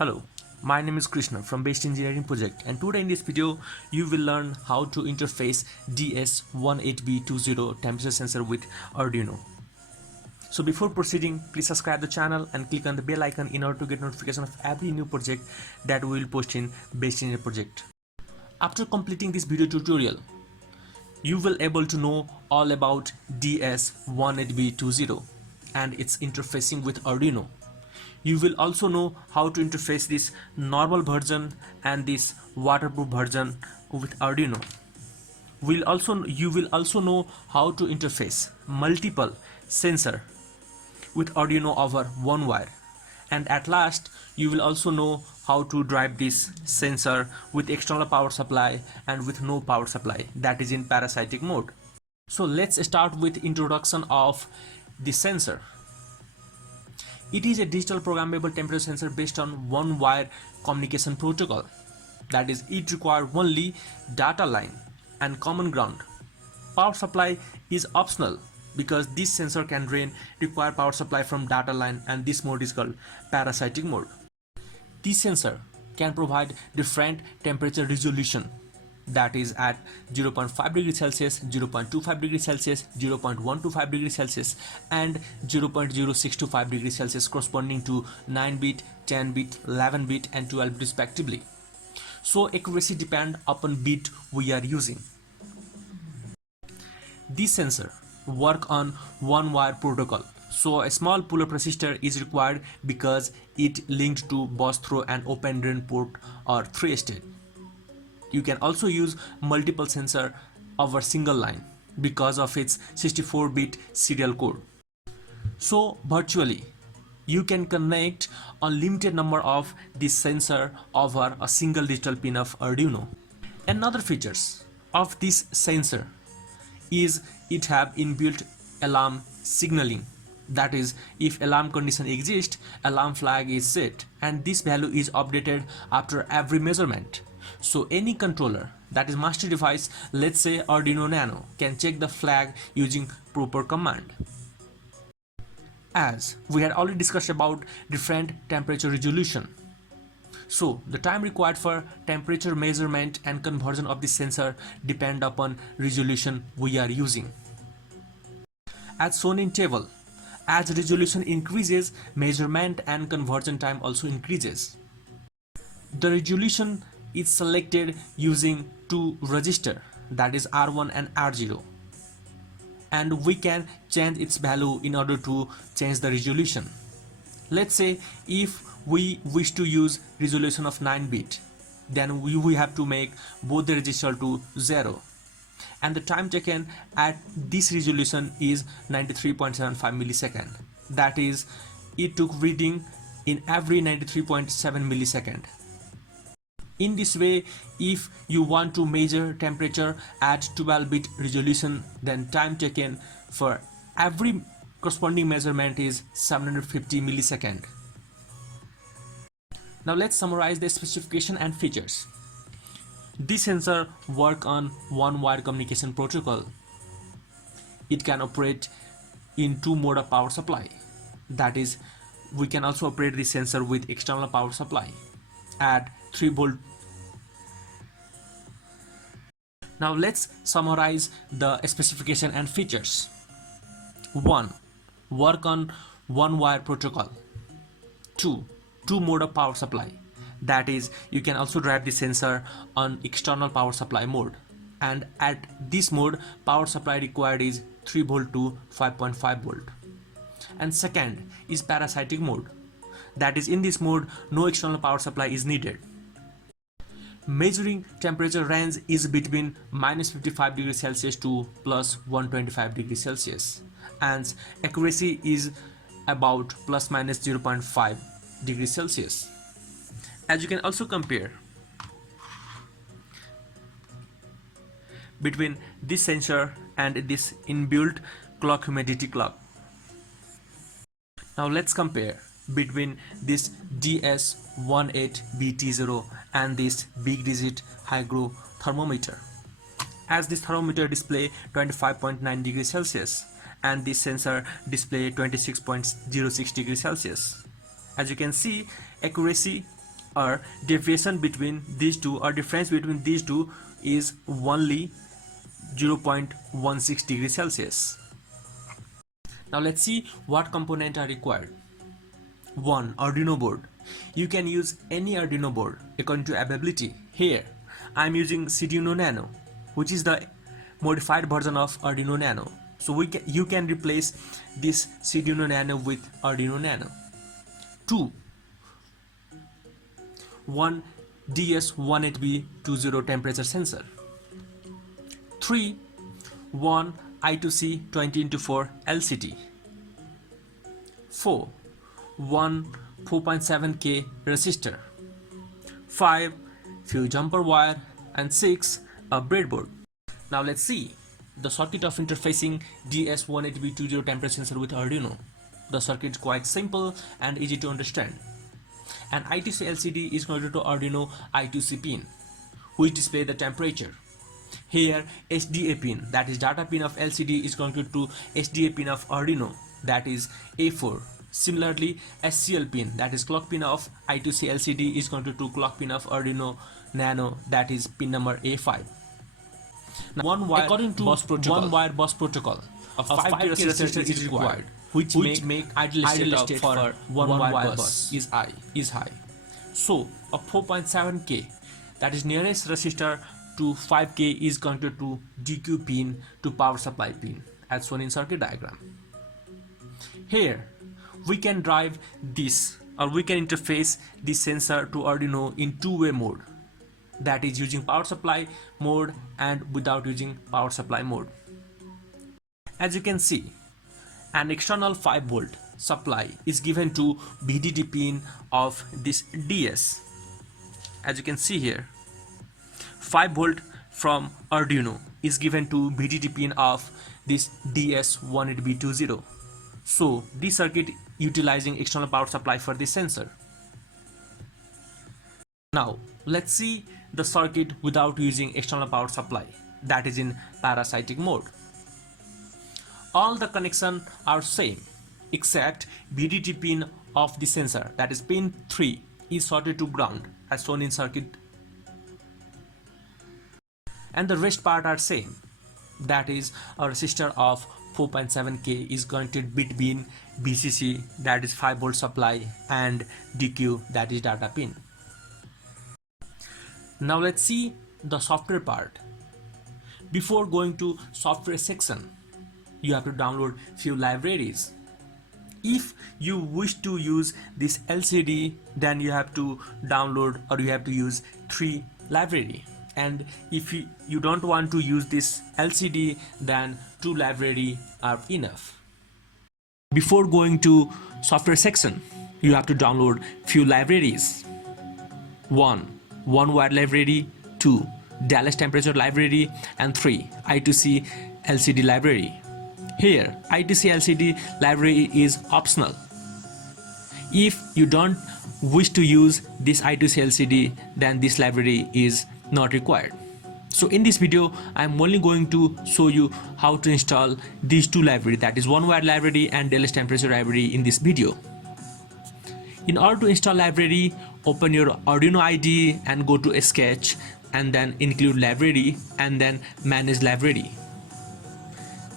Hello, my name is Krishna from Best Engineering Project, and today in this video you will learn how to interface DS18B20 temperature sensor with Arduino. So before proceeding, please subscribe the channel and click on the bell icon in order to get notification of every new project that we will post in Best Engineering Project. After completing this video tutorial, you will able to know all about DS18B20 and its interfacing with Arduino. You will also know how to interface this normal version and this waterproof version with Arduino. You will also know how to interface multiple sensor with Arduino over one wire. And at last, you will also know how to drive this sensor with external power supply and with no power supply, that is in parasitic mode. So let's start with introduction of the sensor. It is a digital programmable temperature sensor based on one wire communication protocol. That is, it requires only data line and common ground. Power supply is optional because this sensor can require power supply from data line, and this mode is called parasitic mode. This sensor can provide different temperature resolution, that is at 0.5 degrees Celsius, 0.25 degrees Celsius, 0.125 degrees Celsius and 0.0625 degrees Celsius, corresponding to 9-bit, 10-bit, 11-bit and 12-bit respectively. So accuracy depends upon bit we are using. This sensor work on one wire protocol. So a small pull-up resistor is required because it linked to bus through an open drain port or 3-state. You can also use multiple sensor over single line because of its 64-bit serial code. So virtually you can connect a limited number of this sensor over a single digital pin of Arduino. Another features of this sensor is it have inbuilt alarm signaling. That is, if alarm condition exists, alarm flag is set and this value is updated after every measurement. So any controller, that is master device, let's say Arduino Nano, can check the flag using proper command. As we had already discussed about different temperature resolution, so the time required for temperature measurement and conversion of the sensor depend upon resolution we are using. As shown in table, as resolution increases, measurement and conversion time also increases. The resolution is selected using two resistors, that is R1 and R0, and we can change its value in order to change the resolution. Let's say if we wish to use resolution of 9-bit, then we have to make both the register to 0, and the time taken at this resolution is 93.75 millisecond. That is, it took reading in every 93.7 millisecond. In this way, if you want to measure temperature at 12-bit resolution, then time taken for every corresponding measurement is 750 millisecond. Now let's summarize the specification and features. This sensor work on one wire communication protocol. It can operate in two mode of power supply. That is, we can also operate this sensor with external power supply at 3 volt. Now let's summarize the specification and features. 1. Work on one wire protocol. 2. Two mode of power supply. That is, you can also drive the sensor on external power supply mode, and at this mode power supply required is 3 volt to 5.5 volt. And second is parasitic mode. That is, in this mode no external power supply is needed. Measuring temperature range is between -55 degrees Celsius to +125 degrees Celsius, and accuracy is about ±0.5 degrees Celsius. As you can also compare between this sensor and this inbuilt clock humidity clock. Now let's compare between this DS18B20 and this big digit hygrometer thermometer. As this thermometer display 25.9 degrees Celsius and this sensor display 26.06 degrees Celsius. As you can see, accuracy or deviation between these two, or difference between these two, is only 0.16 degrees Celsius. Now let's see what components are required. 1. Arduino board. You can use any Arduino board according to availability. Here I am using Arduino Nano, which is the modified version of Arduino Nano. So you can replace this Arduino Nano with Arduino Nano. 2. One DS18B20 temperature sensor. 3. One I2C 20x4 LCD. 4. One 4.7K resistor. 5. Few jumper wire, and 6. A breadboard. Now let's see the circuit of interfacing DS18B20 temperature sensor with Arduino. The circuit is quite simple and easy to understand. An I2C LCD is connected to Arduino I2C pin, which displays the temperature. Here SDA pin, that is data pin of LCD, is connected to SDA pin of Arduino, that is A4. Similarly, SCL pin, that is clock pin of I2C LCD, is connected to clock pin of Arduino Nano, that is pin number A5. Now, one wire bus protocol, a 5K resistor is required, which make ideal state for one wire bus is high. So a 4.7K, that is nearest resistor to 5K, is connected to DQ pin to power supply pin, as shown in circuit diagram. Here we can drive this, or we can interface this sensor to Arduino in two-way mode, that is using power supply mode and without using power supply mode. As you can see, an external 5V supply is given to VDD pin of this DS. As you can see here, 5V from Arduino is given to VDD pin of this DS18B20. So this circuit utilizing external power supply for this sensor. Now let's see the circuit without using external power supply, that is in parasitic mode. All the connections are same except VDD pin of the sensor, that is pin 3, is sorted to ground as shown in circuit, and the rest part are same, that is a resistor of 4.7K is connected between VCC, that is 5V supply, and DQ, that is data pin. Now let's see the software part. Before going to software section, you have to download few libraries. If you wish to use this LCD, then you have to download, or you have to use 3 library, and if you don't want to use this LCD, then 2 library are enough. Before going to software section, you have to download few libraries. 1. One wire library, 2. Dallas temperature library, and 3. I2C LCD library. Here I2C LCD library is optional. If you don't wish to use this I2C LCD, then this library is not required. So in this video I am only going to show you how to install these 2 libraries, that is one wire library and Dallas temperature library, in this video. In order to install library, open your Arduino IDE and go to Sketch, and then include library, and then manage library.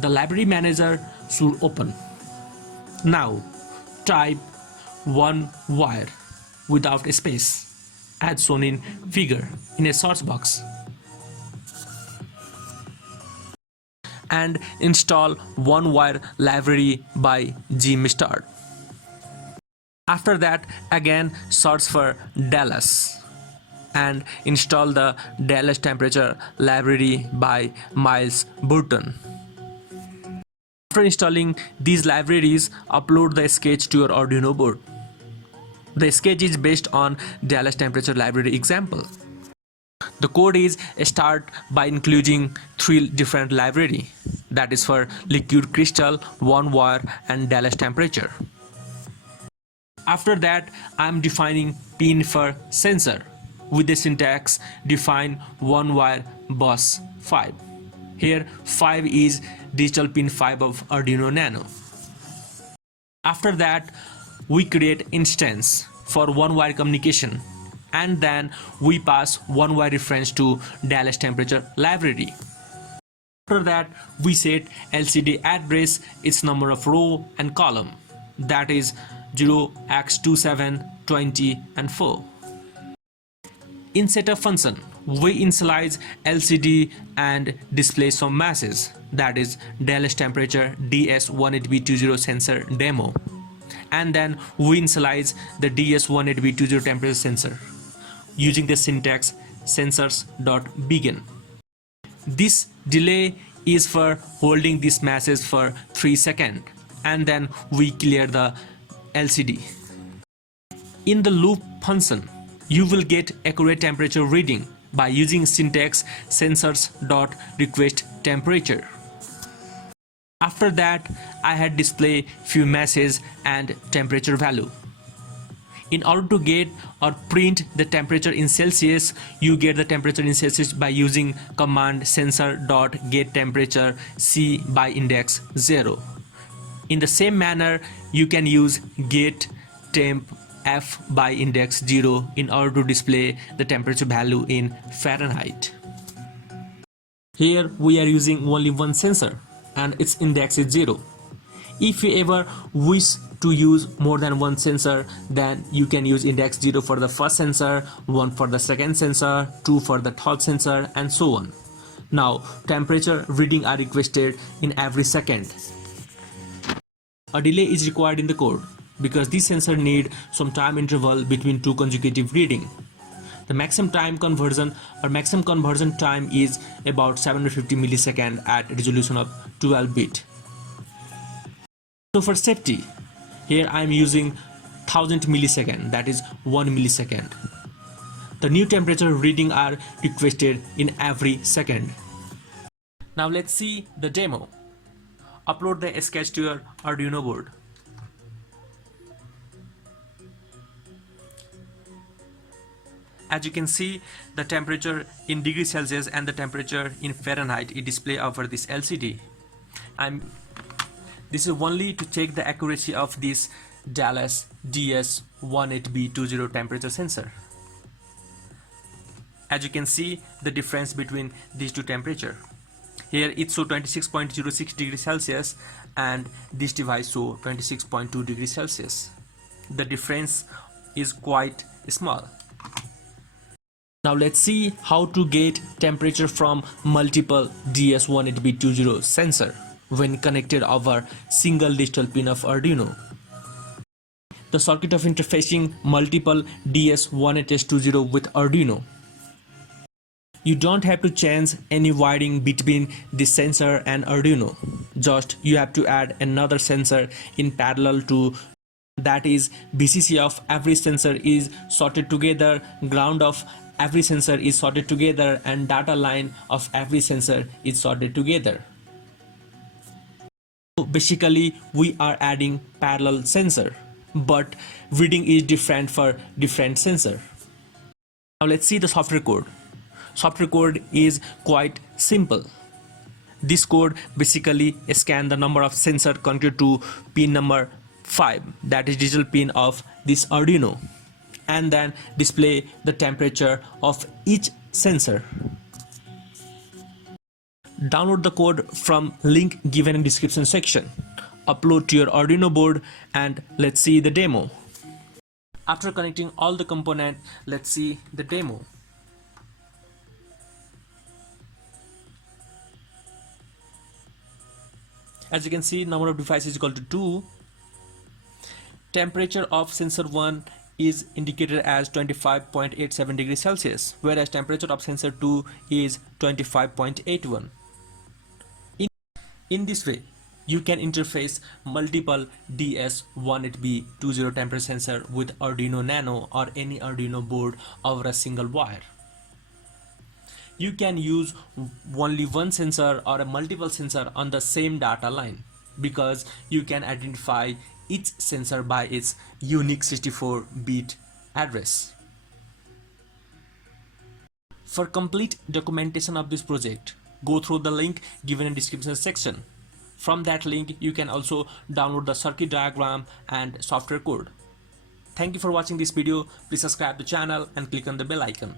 The library manager should open. Now type one wire without a space, as shown in figure, in a search box, and install one wire library by gmstart. After that, again search for Dallas and install the Dallas temperature library by Miles Burton. After installing these libraries, upload the sketch to your Arduino board. The sketch is based on Dallas temperature library example. The code is start by including 3 different library, that is for liquid crystal, one wire, and Dallas temperature. After that, I am defining pin for sensor with the syntax define one wire bus 5. Here 5 is digital pin 5 of Arduino Nano. After that, we create instance for one wire communication and then we pass one wire reference to Dallas temperature library. After that, we set LCD address, its number of row and column, that is 0x27, 20 and 4. In setup function, we initialize LCD and display some messages, that is Dallas temperature DS18B20 sensor demo, and then we initialize the DS18B20 temperature sensor using the syntax sensors.begin. This delay is for holding this message for 3 seconds, and then we clear the LCD. In the loop function, you will get accurate temperature reading by using syntax sensors.requestTemperature. After that, I had display few messages and temperature value. In order to get or print the temperature in Celsius, you get the temperature in Celsius by using command sensor.getTemperature C by index 0. In the same manner, you can use getTemp F by index 0 in order to display the temperature value in Fahrenheit. Here we are using only one sensor and its index is 0. If you ever wish to use more than one sensor, then you can use index 0 for the first sensor, 1 for the second sensor, 2 for the third sensor, and so on. Now, temperature reading are requested in every second. A delay is required in the code because this sensor need some time interval between two consecutive reading. The maximum time conversion or maximum conversion time is about 750 millisecond at resolution of 12 bit. So for safety, here I am using 1000 millisecond, that is 1 millisecond. The new temperature reading are requested in every second. Now let's see the demo. Upload the sketch to your Arduino board. As you can see, the temperature in degrees Celsius and the temperature in Fahrenheit is displayed over this LCD. This is only to check the accuracy of this Dallas DS18B20 temperature sensor. As you can see the difference between these two temperatures. Here it shows 26.06 degrees Celsius and this device shows 26.2 degrees Celsius. The difference is quite small. Now let's see how to get temperature from multiple DS18B20 sensor when connected over single digital pin of Arduino. The circuit of interfacing multiple DS18S20 with Arduino. You don't have to change any wiring between this sensor and Arduino. Just you have to add another sensor in parallel to, that is VCC of every sensor is sorted together, ground of every sensor is sorted together, and data line of every sensor is sorted together. So basically we are adding parallel sensor, but reading is different for different sensor. Now let's see the software code. Software code is quite simple. This code basically scan the number of sensor connected to pin number 5, that is digital pin of this Arduino, and then display the temperature of each sensor. Download the code from link given in description section. Upload to your Arduino board and let's see the demo. After connecting all the components, let's see the demo. As you can see, number of devices is equal to 2. Temperature of sensor 1 is indicated as 25.87 degrees Celsius, whereas temperature of sensor 2 is 25.81. In this way, you can interface multiple DS18B20 temperature sensor with Arduino Nano or any Arduino board over a single wire. You can use only one sensor or a multiple sensor on the same data line because you can identify each sensor by its unique 64-bit address. For complete documentation of this project, go through the link given in description section. From that link, you can also download the circuit diagram and software code. Thank you for watching this video. Please subscribe the channel and click on the bell icon.